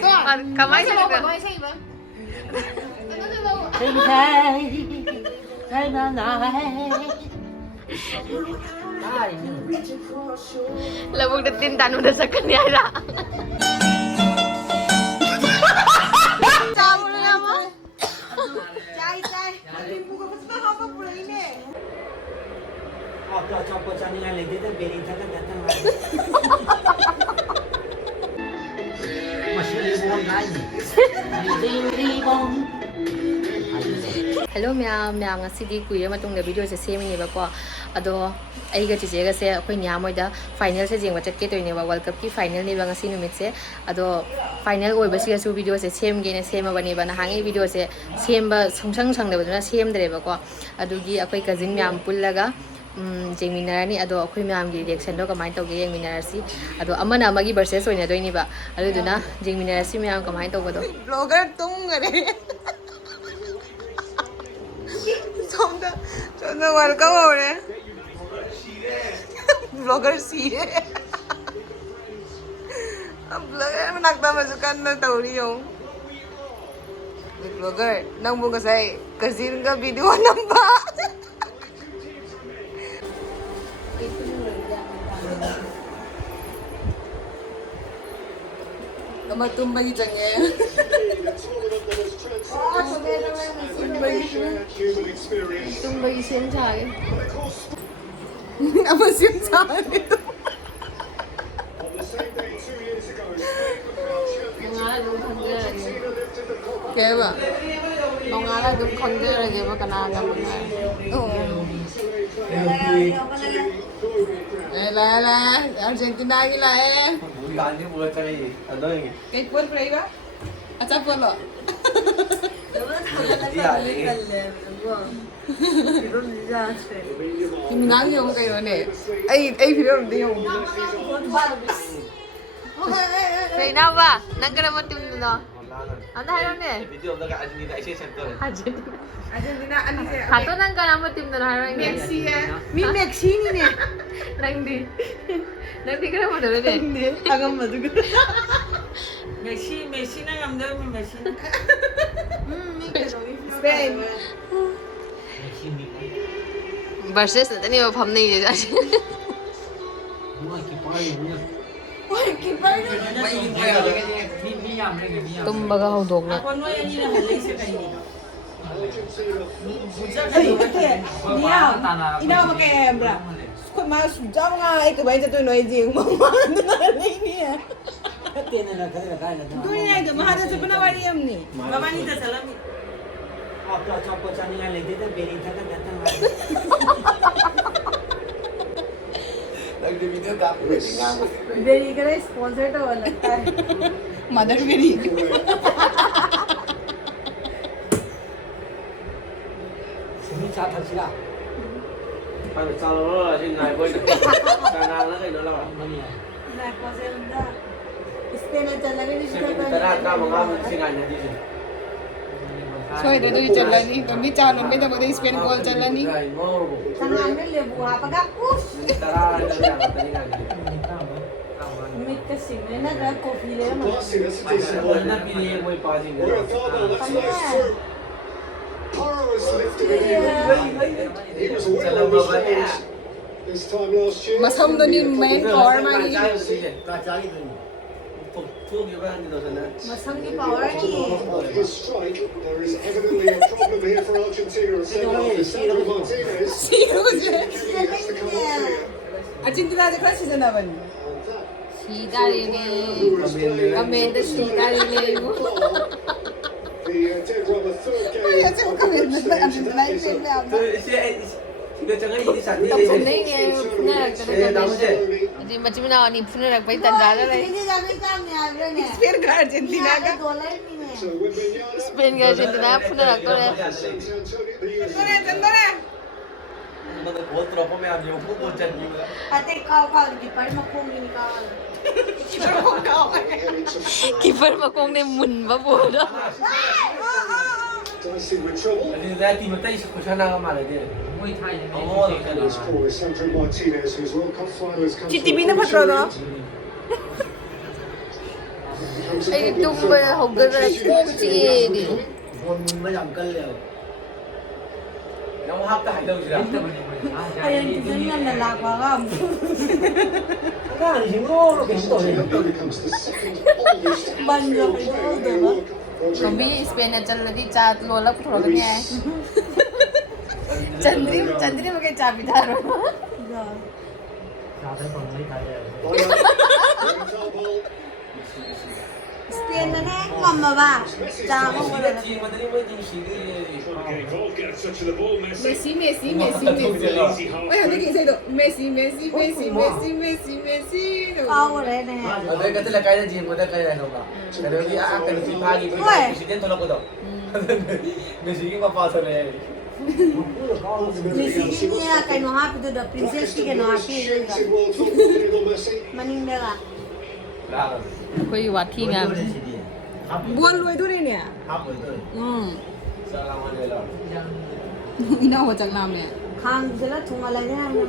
또 가만히 있어. 가만히 서 이봐 Labog na tindan mo na sa kanya na. Chào mừng em ơi. Chai chai. Tìm bùa có sao không có bùa này. cho cô cho những anh lấy tới bên thật là thật là mà sẽ đi buông cái đi buông Hello ma'am, ma'am ngasi kuya matong na video sa same ni ba ko. Ado ai ga chije ga se akoi nya moi da final se jeng chat ke to ni ba World Cup ki final ni ba ngasi numit se ado final oi ba si su video se same ge ne same ba ni ba na hangi video se same ba sungsang sang de ba na same dre ba ko. Ado gi akoi cousin ma'am pullaga jengminarani ado akoi ma'am gi reaction do kamai to ge jengminarasi ado amana amagi versus oina doi ni ba ado duna jengminarasi ma'am kamai to ba do Vlogger tung gare. Somda World Cup हो रहे हैं blogger सी है अब blogger में नकदा मजुकान ना तौरी हो blogger नंग Bunga Sai cousin का वीडियो नंबा अब तुम बनी चंगे tung ba isen chai अब सिम चाहे ngala dum khangge क्या बा ngala dum khangge ge ba kana ga ला ला अर्जेंटीना की ला है गाने बोल चले अदोई कई पोल पड़ेगा अच्छा पोलो 김민아이 형 이러네. 에이 필요 없는데 형. Reina ba nang kana mo tim no ano hayo ne video da Argentina Asia Center 아르헨티나 아니세요? kato nang kana mo tim no hayo ne 멕시에. 미 멕시니네. nang di kana mo do ne 네. 잠깐만 누구? 메시나 감독님 메시. 스페인. versus na tani ba pham nei je ja tum ba ga hau dog na Ako no yan yung halay sa kayo. Ina mo kay Embra. Kung mas jam nga ay kabay sa tunoy jing mama nanay niya. तेने ना करे काय ना दुनिया के महाराज बनवारी हमने. Mama ni ta salami. cho cô cho những anh lấy tới bên thật là thật là video का berry का स्पॉन्सर तो वाला लगता है मदर बेरी सुनी चाहता छिला पर चलो trên này với cái nào nó cái nó là ना कोसे बंदा स्पेन चला गई तेरा काम होगा sin này đi सोई दे तो चला नहीं कभी चालू में तो बोले स्पेन कॉल चला नहीं Tangan ni lebu apa gak us? तेरा तरी का Mik kasing na ga kopi le mo. ना भी ये कोई पाजी मसम तो नहीं मेन और मारी Masam ki power ni. His strike, there is evidently a problem here for Argentina. Sandro Martinez. He has to come off here. Argentina से कौन सीजन अपन सीधा लेने कमेंट सीधा लेने The dead rubber third game. ऐसे वो कमेंट में Argentina ही फेंक में आपने 이거 정말 이 산이 नहीं है पुनः जी मचमी ना नहीं पुनः रख भाई तंजा ले Ini kami kami ada ni. Spain का अर्जेंटीना का Dolar ni ni. So Wembanyama. Spain का अर्जेंटीना पुनः रख तो Chandare Chandare 너는 뭐 들어보면 요 후보 전이가 Ate kau di par makung ni kau. Keeper मकोंग ने मुन बा बोला Dicey with trouble. 아니 내가 팀을 따이 고샤나가 말이지 거의 다 이제 This ball is Sandro Martinez, whose World Cup final has come to a GTB na crucial patrono. end. ꯑꯩ ꯇꯨꯝꯕ ꯍꯧꯒꯠꯂꯒ ꯀꯣꯛ ꯆꯤꯛꯑꯦꯅꯦ ꯕꯣꯟꯕ ꯌꯥꯝ ꯀꯜꯂꯦꯕ ꯅꯪ ꯍꯥꯞꯇ ꯍꯥꯏꯗꯧꯁꯤꯔꯥ Hãy subscribe cho kênh Ghiền Mì Gõ ꯑꯉꯥꯡꯁꯤꯡꯗꯣ ꯀꯩꯅꯣ ꯇꯧꯔꯦ Now comes the second oldest Bắn field rồi, player bắn in rồi. the World Cup. Roger ꯇꯣꯝꯕꯤ ꯏꯁꯄꯦꯟꯅ ꯆꯜꯂꯗꯤ ꯆꯥ ꯂꯣꯜꯂ ꯄꯨꯊꯣꯔꯛꯀꯅꯤ ꯍꯥꯏ ꯆꯟꯗ꯭ꯔꯤ ꯃꯈꯩ ꯆꯥ ꯄꯤꯊꯔꯣ Ball. Ball. Spain này ngon mà bà. Chà không có được. ꯊꯦꯡꯕꯗꯅꯤ ꯃꯣꯏꯗꯤ ꯁꯤꯗꯣꯏꯁꯦ Involved, get a touch of the ball, Messi. 메시 메시 메시 메시 Easy half. 왜 하는 게 있어요? 메시 메시 메시 메시 메시 메시 Cao rồi đấy nè. ꯑꯗꯩ ꯀꯇ ꯂꯩꯀꯥꯏꯗ ꯌꯦꯡꯕꯗ ꯀꯔꯤ ꯍꯥꯏꯅꯣꯕ ꯀꯩꯅꯣꯒꯤ ꯀꯩꯅꯣ ꯐꯤꯐꯥꯒꯤ ꯄ꯭ꯔꯦꯁꯤꯗꯦꯟ ꯊꯣꯛꯂꯛꯄꯗꯣ ꯃꯦꯁꯤꯒꯤ ꯃꯄꯥ ꯊꯣꯛꯂꯛꯑꯦ Messi ini ya kayak noh api tuh udah princess sih kayak noh api itu enggak. In World football, Lionel Messi. Maning deh lah. ꯑꯩꯈꯣꯏꯒꯤ ꯋꯥꯊꯤ ꯉꯥꯡ 뭘 로이도리냐? 이나 오작나면 Khang thế là chúng lại thế này mà.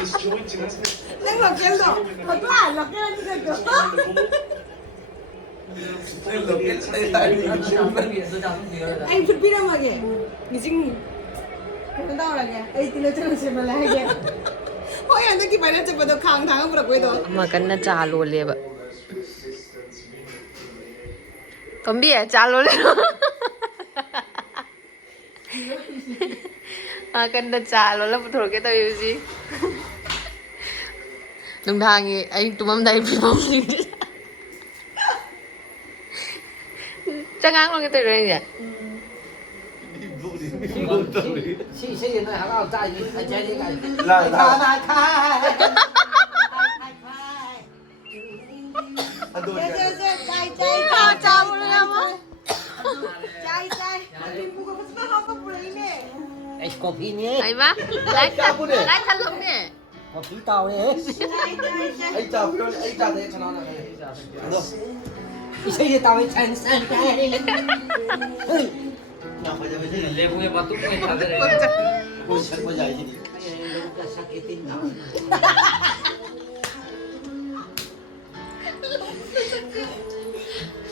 Disjointed, hasn't it? 내가 깰도 Thật là nó cái này cái kiểu. anh chụp video mà kìa 지금 cái đâu là kìa ấy tilo chalo xem mà lại kìa ôi anh cái bài đó chụp vào khang thang không được quay đâu มากันนะจาโลเลยแบบตอมบี้อะจาโลเลยมากันนะจาโลแล้วปฐมแกตัวอยู่สิลงทางงี้ไอ้ตุ้มได้พี่ผมจะง้างลงกันตัวเลยเนี่ย 시시는 하나 짜 아재리가 Khai khai. Chay chay. Chào luôn em á. Chay chay. Mình buka pas apa apa pula ini. Es kopi ni ไอ้ปะไล่ทันลงเนี่ย kopi tao ni Chay chay chay. ai chào thế cho nó là đâu 이제 tao ấy thành sang cái nào bây giờ level mà tụi mình thằng này cô chắc bây giờ gì cái sắc cái tin nào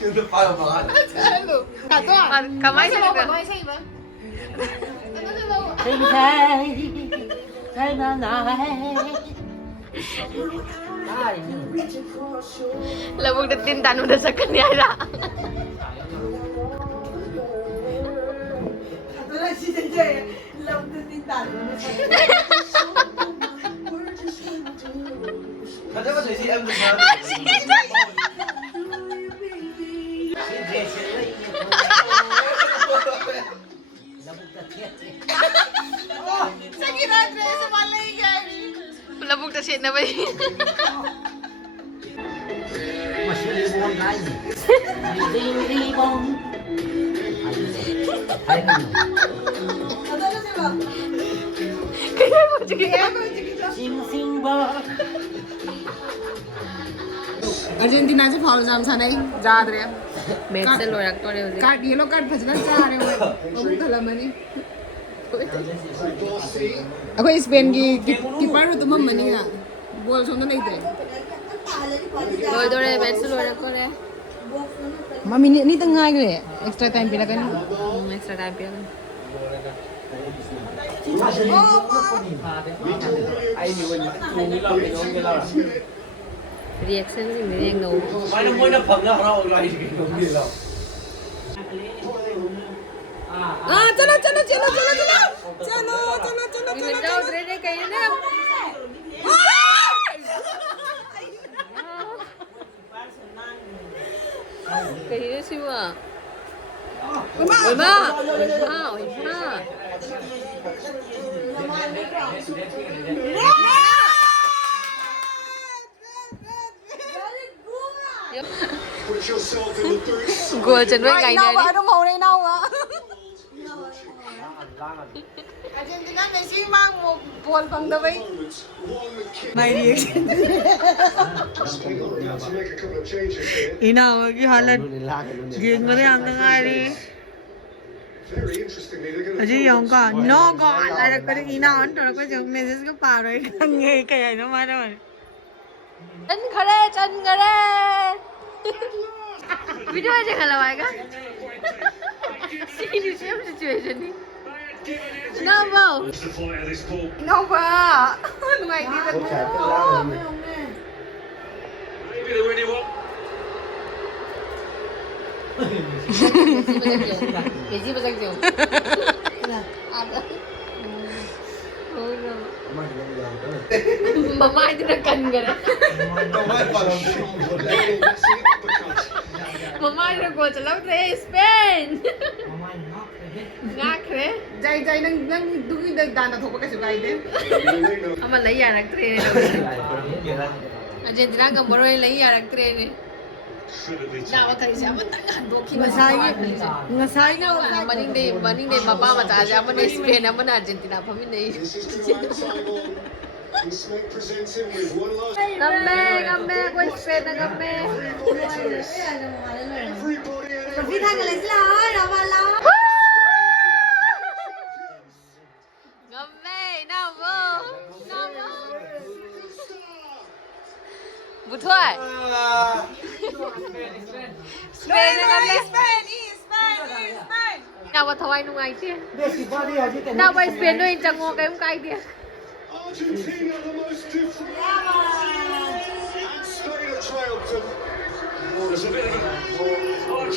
chưa được phải mà 가만히 있어 Labog na tindan mo na sa kanya na. Ito lang si Jay. Love the tintan. Thật ra có thể chị em được mà Labog na siya na ba yun? Masih libong lagi. Libong. Hai kan. Ano na sila? Kaya mo, sige. Sing sing ba. अर्जेंटीनाचे foul जाम छा नहीं याद रहे match से लोरक तो रे उसे. कार्ड येलो कार्ड भजना चाह रहे हो अब कलमनी अखोई स्पेन की कीपर तुम मनी ना बॉल सोना नहीं थे Loy do re, मैच से लोरक तो रे. मम्मी नहीं तंगाई गए एक्स्ट्रा टाइम पे लगा नहीं Extra time pa yan. Ai nhiều người như là cái nhóm kia là. Reaction si Miriam no. Mai nó mới nó phẳng ra nó lại cái nhóm kia là. हाँ चलो चलो चलो चलो चलो चलो चलो चलो Yung daw re re kayo na. Kayo si wa. Oy ma. Oy ma. Put yourself in the boots. Goal chân với ngày này. đâu màu này đâu à Argentina Messi mang một ball bằng đâu vậy One kick. mày đi Spain are about to make a couple of changes here. ina cái halat game में हम लोग आ रही Very interestingly, they're going to. Ajay यहाँ का no goal अरे करें ina on थोड़ा कुछ मैसेज का पार है कंगे क्या है ना मारा चन करे वीडियो ऐसे खला आएगा सीनी सेम सिचुएशन नहीं ना वाओ ना वाओ नुआई दी तो बेजी बजा क्यों मम्मा इतना कन करे मम्मा इतना को चलाओ रे Spain ngạc thế Jai jai nang dugi da dana thopa ka sugai de. ama lấy yaraktre ne Argentina ga moroi lấy yaraktre ne na wa thai sa matang handokhi Ngasai na maning de papa mata ja amane Spain amane Argentina phami nei This is the grand final. And Smith presents him with one last. gamme ko Spain na gamme Everybody and Tapi thằng lấy là nó mà lo. gamme na wo buthoi Spain na gamme Spain. na wa thawai nu ngai ti na wa Spain no in chango kai kai ti Argentina, the most different. And Spain have triumphed. There's a bit of a